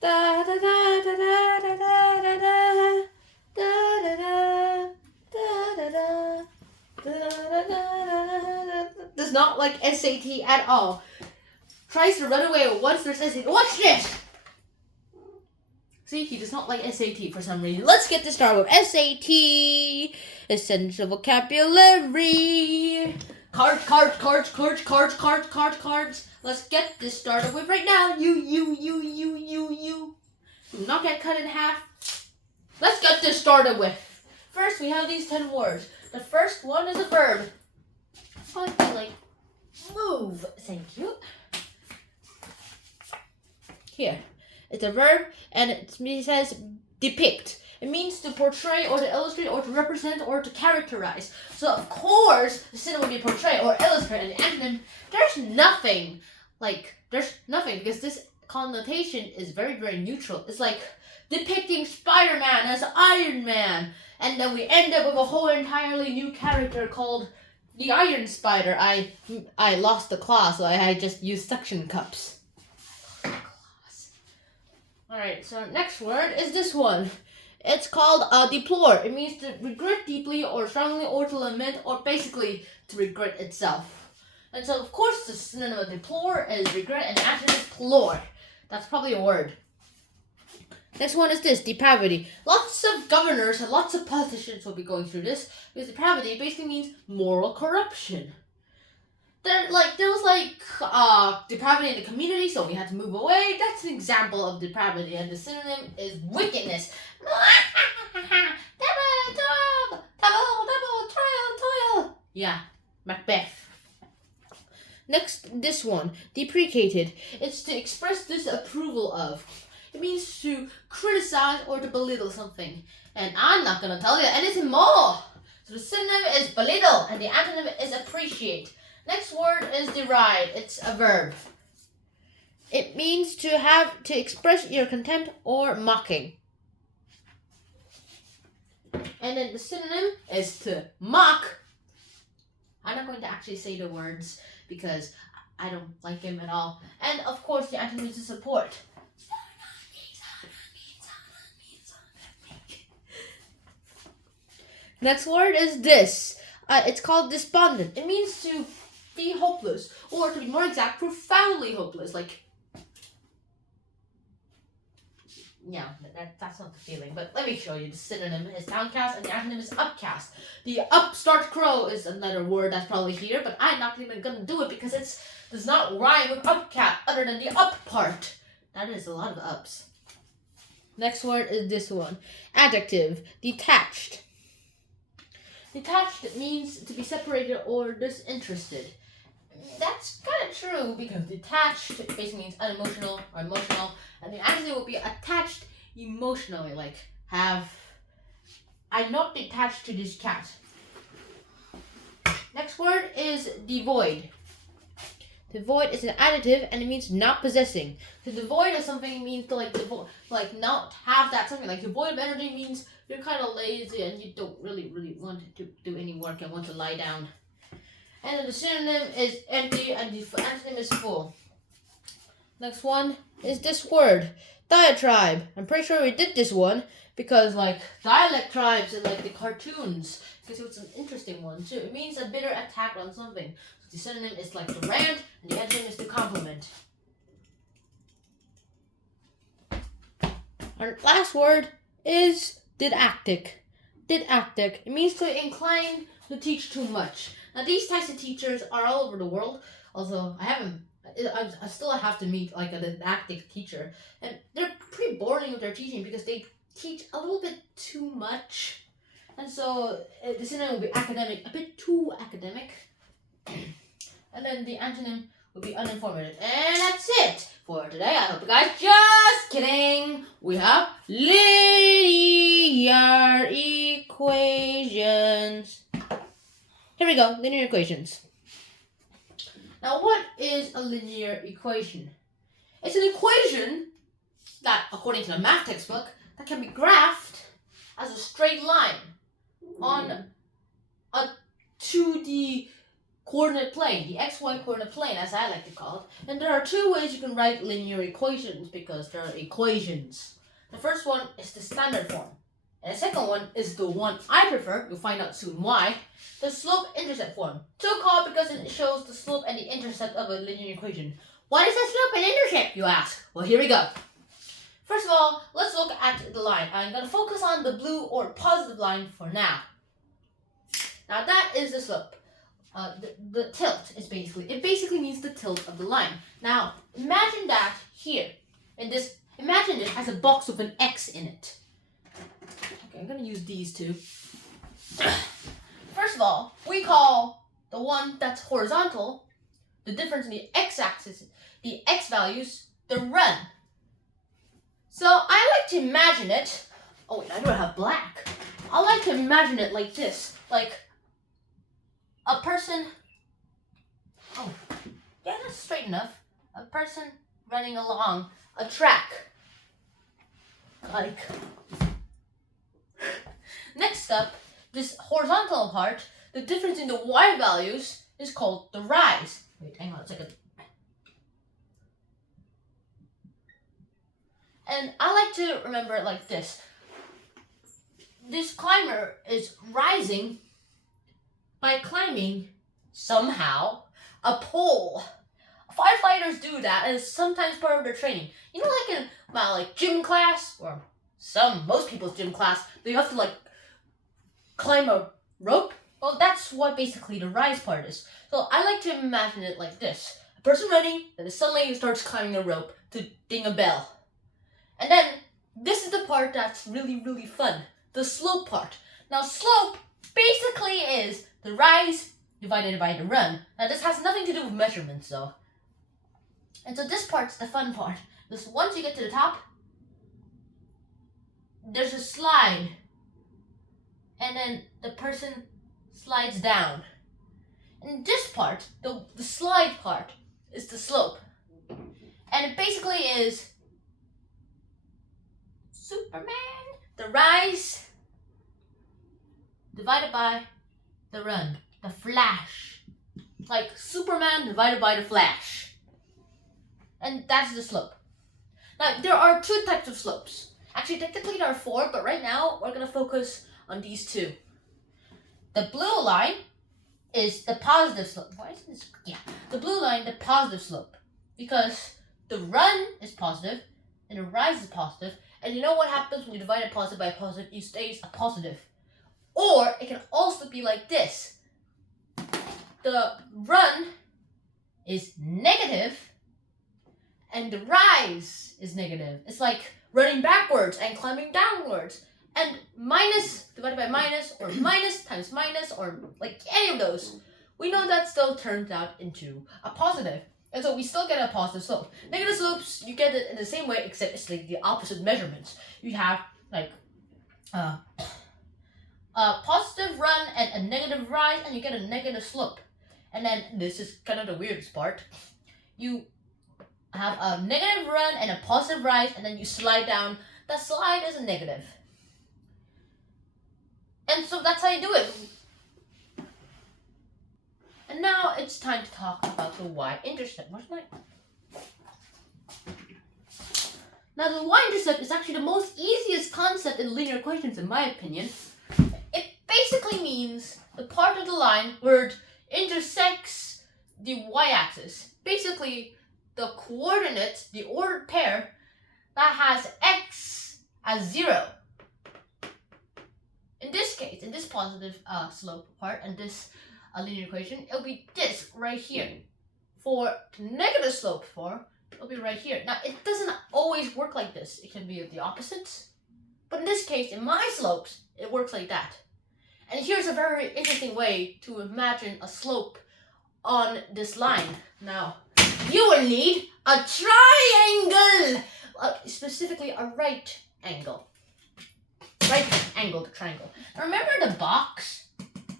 Da da da da da da da da da da da da da. Does not like SAT at all. Tries to run away once there's SAT. Watch this! See, he does not like SAT for some reason. Let's get this started with SAT. Essential vocabulary. Cards. Let's get this started with right now. You. Do not get cut in half. Let's get this started with. First, we have these 10 words. The first one is a verb. I feel like move. Thank you. Here. It's a verb, and it says depict. It means to portray or to illustrate or to represent or to characterize. So, of course, the synonym would be portray or illustrate, and the antonym, there's nothing because this connotation is very, very neutral. It's like depicting Spider-Man as Iron Man, and then we end up with a whole entirely new character called the Iron Spider. I lost the claw, so I just used suction cups. Alright, so next word is this one. It's called deplore. It means to regret deeply or strongly or to lament or basically to regret itself. And so, of course, the synonym of deplore is regret and the adjective is plore. That's probably a word. Next one is this, depravity. Lots of governors and lots of politicians will be going through this because depravity basically means moral corruption. There was depravity in the community, so we had to move away. That's an example of depravity, and the synonym is wickedness. Double, yeah, Macbeth. Next, this one, deprecated. It's to express disapproval of. It means to criticize or to belittle something. And I'm not gonna tell you anything more. So the synonym is belittle, and the antonym is appreciate. Next word is deride. It's a verb. It means to express your contempt or mocking. And then the synonym is to mock. I'm not going to actually say the words because I don't like him at all. And of course the antonym is to support. Next word is this. It's called despondent. It means to be hopeless, or to be more exact, profoundly hopeless. Like, yeah, that's not the feeling. But let me show you. The synonym is downcast, and the antonym is upcast. The upstart crow is another word that's probably here, but I'm not even gonna do it because it does not rhyme with upcat, other than the up part. That is a lot of ups. Next word is this one. Adjective, detached. Detached means to be separated or disinterested. That's kind of true because detached basically means unemotional or emotional, and the adjective would be attached emotionally, like I'm not detached to this cat. Next word is devoid. Devoid is an adjective and it means not possessing. To devoid of something means to not have that something. Like devoid of energy means you're kind of lazy and you don't really want to do any work and want to lie down. And then the synonym is empty and the antonym is full. Next one is this word, diatribe. I'm pretty sure we did this one because dialect tribes in the cartoons, because it was an interesting one too. It means a bitter attack on something. So the synonym is to rant and the antonym is to compliment. Our last word is didactic. Didactic. It means to incline to teach too much. Now these types of teachers are all over the world, although I still have to meet a didactic teacher, and they're pretty boring with their teaching because they teach a little bit too much, and so the synonym will be academic, a bit too academic, and then the antonym will be uninformative. And that's it for today. I hope you guys, just kidding, we have linear equations. Here we go, linear equations. Now, what is a linear equation? It's an equation that, according to the math textbook, that can be graphed as a straight line on a 2D coordinate plane, the XY coordinate plane, as I like to call it. And there are two ways you can write linear equations because there are equations. The first one is the standard form. And the second one is the one I prefer, you'll find out soon why, the slope-intercept form. So called because it shows the slope and the intercept of a linear equation. What is a slope and intercept, you ask? Well, here we go. First of all, let's look at the line. I'm going to focus on the blue or positive line for now. Now that is the slope. The tilt is it basically means the tilt of the line. Now, imagine that here, imagine it has a box with an X in it. Okay, I'm going to use these two. First of all, we call the one that's horizontal, the difference in the x-axis, the x values, the run. So I like to imagine it, oh wait, I don't have black. I like to imagine it like this, like a person, oh, yeah, that's straight enough. A person running along a track, like. Next up, this horizontal part, the difference in the y values is called the rise. Wait, hang on a second. And I like to remember it like this. This climber is rising by climbing, somehow, a pole. Firefighters do that, and it's sometimes part of their training. You know, like in like gym class, or most people's gym class, they have to like climb a rope. Well, that's what basically the rise part is. So I like to imagine it like this. A person running, then suddenly starts climbing a rope to ding a bell. And then, this is the part that's really, really fun. The slope part. Now, slope basically is the rise divided by the run. Now, this has nothing to do with measurements, though. And so this part's the fun part. This, once you get to the top, there's a slide. And then the person slides down. And this part, the slide part, is the slope. And it basically is Superman, the rise, divided by the run, the Flash. Like Superman divided by the Flash. And that's the slope. Now, there are two types of slopes. Actually, technically there are four, but right now we're going to focus on these two. The blue line is the positive slope. Why isn't this? Yeah, the blue line, the positive slope. Because the run is positive, and the rise is positive, and you know what happens when you divide a positive by a positive? It stays a positive. Or it can also be like this. The run is negative, and the rise is negative. It's like running backwards and climbing downwards. And minus divided by minus, or minus times minus, or like any of those, we know that still turns out into a positive. And so we still get a positive slope. Negative slopes, you get it in the same way, except it's like the opposite measurements. You have like a positive run and a negative rise, and you get a negative slope. And then this is kind of the weirdest part. You have a negative run and a positive rise, and then you slide down. That slide is a negative. And so that's how you do it. And now it's time to talk about the y-intercept. Where's my... Now the y-intercept is actually the most easiest concept in linear equations, in my opinion. It basically means the part of the line where it intersects the y-axis. Basically, the coordinates, the ordered pair, that has x as 0. In this case, in this positive slope part, and this linear equation, it'll be this right here. For the negative slope for, it'll be right here. Now, it doesn't always work like this. It can be the opposites. But in this case, in my slopes, it works like that. And here's a very interesting way to imagine a slope on this line. Now, you will need a triangle! Specifically, a right angle. Right-angled triangle. Now remember the box?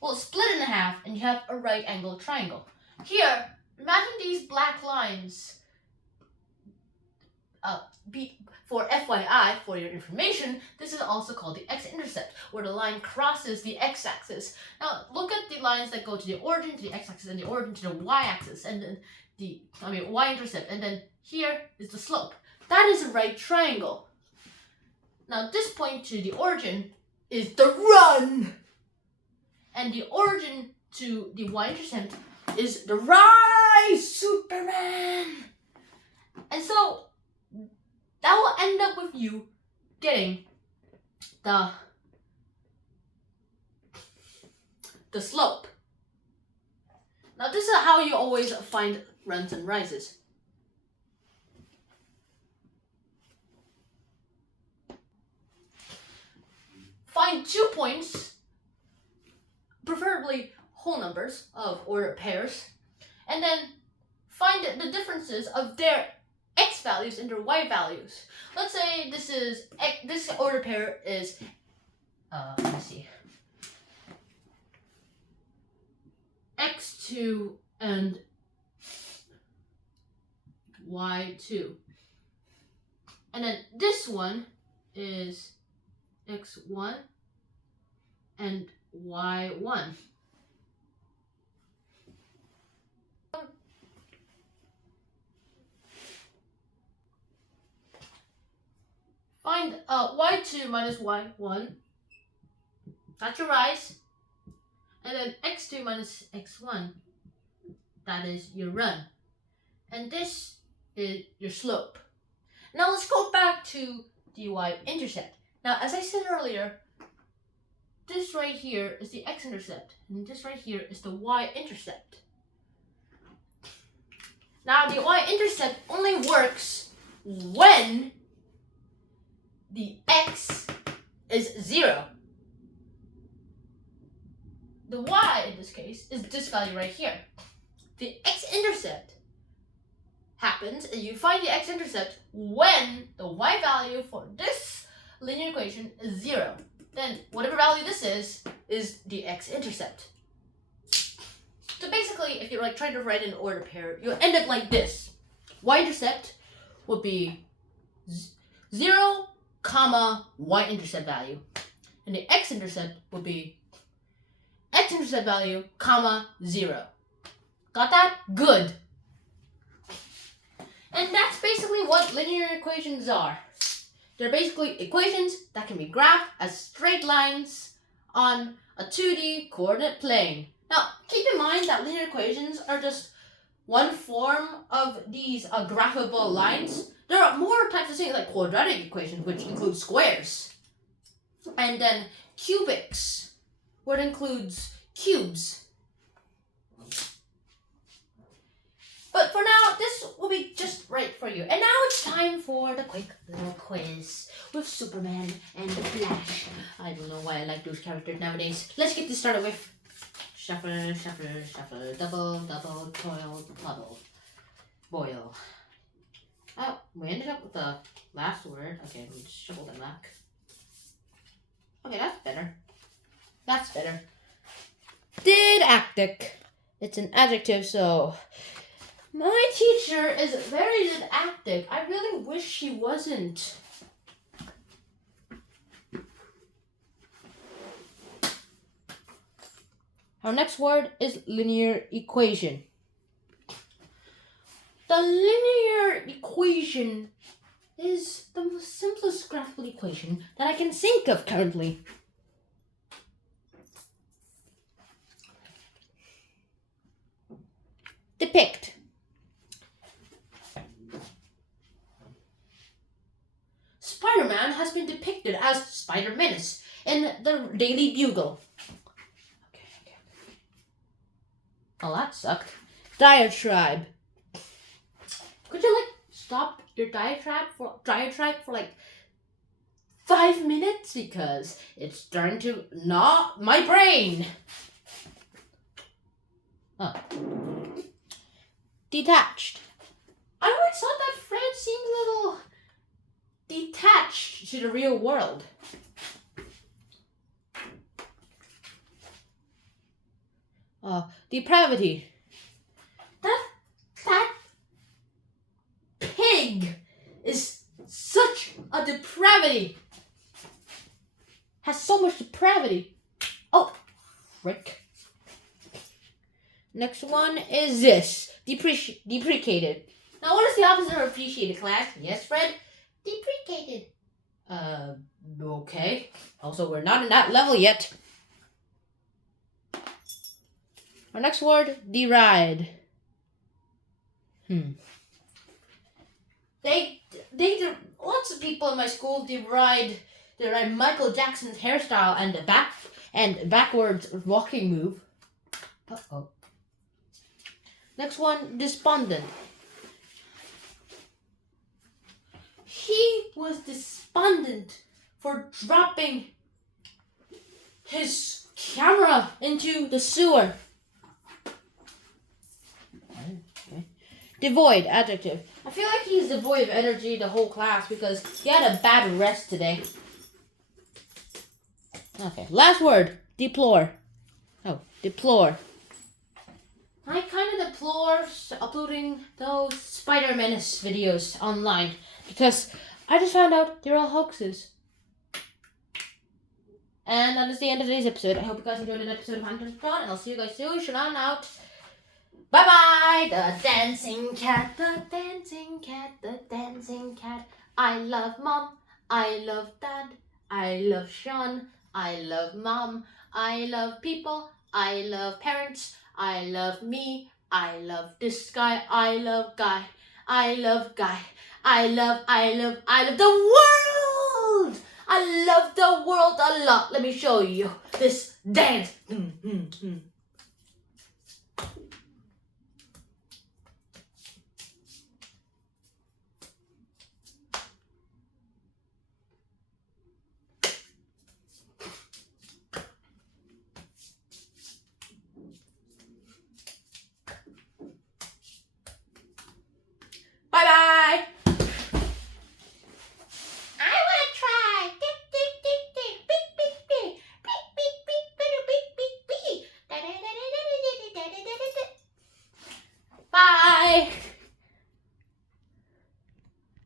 Well, it's split in half, and you have a right-angled triangle. Here, imagine these black lines for FYI, for your information, this is also called the x-intercept, where the line crosses the x-axis. Now, look at the lines that go to the origin, to the x-axis, and the origin to the y-axis, and then y-intercept, and then here is the slope. That is a right triangle. Now, this point to the origin is the run, and the origin to the y-intercept is the rise, Superman! And so, that will end up with you getting the slope. Now, this is how you always find runs and rises. Find 2 points, preferably whole numbers of ordered pairs, and then find the differences of their x values and their y values. Let's say this ordered pair is let's see, x2 and y2, and then this one is x1 and y1. Find y2 minus y1, that's your rise, and then x2 minus x1, that is your run, and this is your slope. Now let's go back to the y-intercept. Now, as I said earlier, this right here is the x-intercept, and this right here is the y-intercept. Now, the y-intercept only works when the x is 0. The y, in this case, is this value right here. The x-intercept happens, and you find the x-intercept when the y value for this linear equation is 0. Then whatever value this is the x-intercept. So basically, if you're like trying to write an ordered pair, you'll end up like this. Y-intercept would be 0, comma, y-intercept value. And the x-intercept would be x-intercept value, comma, 0. Got that? Good. And that's basically what linear equations are. They're basically equations that can be graphed as straight lines on a 2D coordinate plane. Now, keep in mind that linear equations are just one form of these graphable lines. There are more types of things like quadratic equations, which include squares. And then cubics, where it includes cubes. But for now, this will be just right for you. And now it's time for the quick little quiz with Superman and the Flash. I don't know why I like those characters nowadays. Let's get this started with shuffle, shuffle, shuffle, double, double, toil, bubble, boil. Oh, we ended up with the last word. Okay, let me just shuffle them back. Okay, that's better. That's better. Didactic. It's an adjective, so... My teacher is very didactic. I really wish she wasn't. Our next word is linear equation. The linear equation is the most simplest graphical equation that I can think of currently. Depict. Spider-Man has been depicted as Spider-Menace in the Daily Bugle. Okay. Oh, that sucked. Diatribe. Could you stop your diatribe for like 5 minutes, because it's starting to gnaw my brain. Oh. Detached. I always thought that Fred seemed a little detached to the real world. Depravity. That pig is a depravity. Has so much depravity. Oh, frick. Next one is this. Deprecated. Now, what is the opposite of appreciated, class? Yes, Fred? Deprecated. Okay. Also, we're not in that level yet. Our next word, deride. Lots of people in my school deride Michael Jackson's hairstyle and the backwards walking move. Uh-oh. Next one, despondent. He was despondent for dropping his camera into the sewer. Okay. Devoid, adjective. I feel like he's devoid of energy the whole class because he had a bad rest today. Okay, last word, deplore. Oh, deplore. I kind of deplore uploading those Spider Menace videos online because I just found out they're all hoaxes. And that is the end of today's episode. I hope you guys enjoyed an episode of PRINCETON, and I'll see you guys soon. Shannon out. Bye bye. The dancing cat, the dancing cat, the dancing cat. I love mom. I love dad. I love Sean. I love mom. I love people. I love parents. I love me. I love this guy. I love guy. I love guy. I love the world. I love the world a lot. Let me show you this dance.